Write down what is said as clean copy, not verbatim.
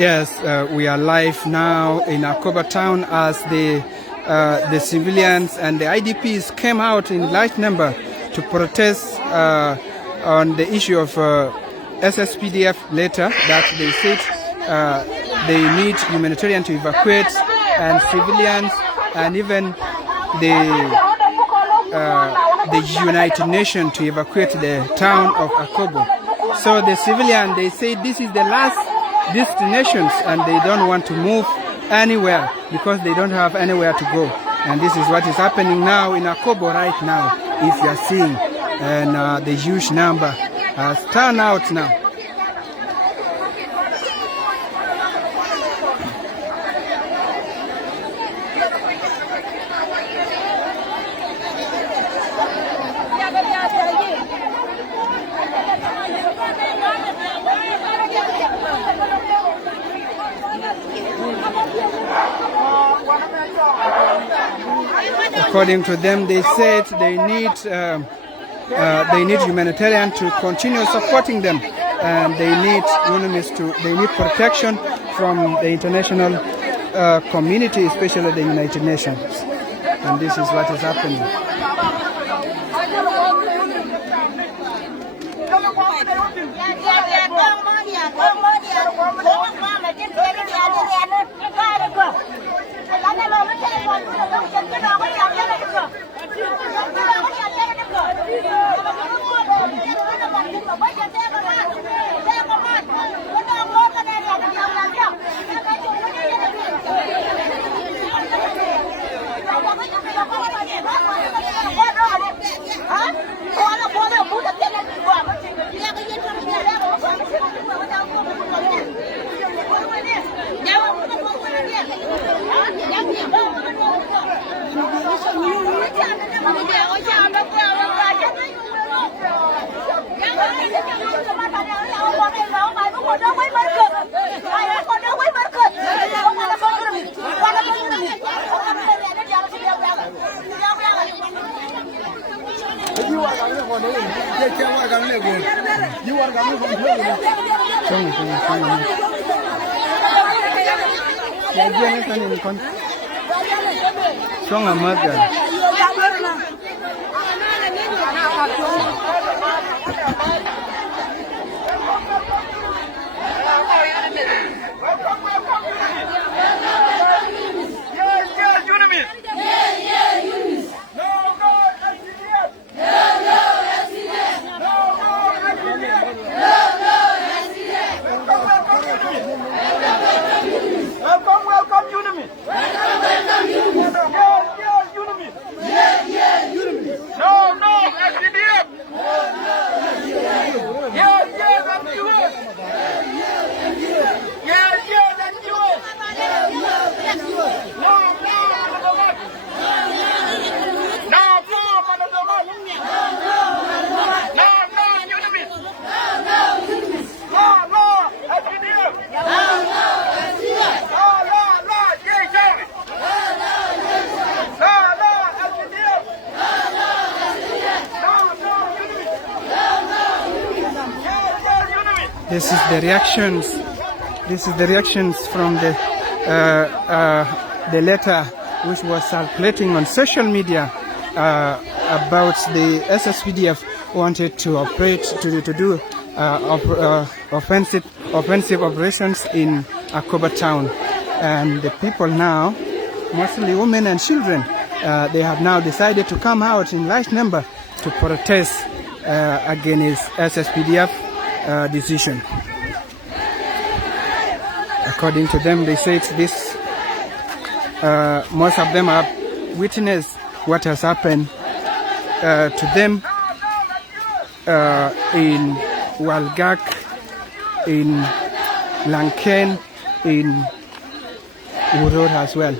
Yes, we are live now in Akobo town as the civilians and the IDPs came out in large number to protest on the issue of SSPDF letter that they said they need humanitarian to evacuate, and civilians and even the United Nations to evacuate the town of Akobo. So the civilian, they say this is the last destinations and they don't want to move anywhere because they don't have anywhere to go. And this is what is happening now in Akobo right now, if you are seeing. And the huge number has turned out now. According to them, they said they need humanitarian to continue supporting them, and they need protection from the international community, especially the United Nations. And this is what is happening. This is the reactions. This is the reactions from the letter which was circulating on social media about the SSPDF wanted to operate to do offensive operations in Akobo town, and the people now, mostly women and children, they have now decided to come out in large number to protest against SSPDF decision. According to them, they said this. Most of them have witnessed what has happened to them in Walgak, in Lanken, in Urod as well.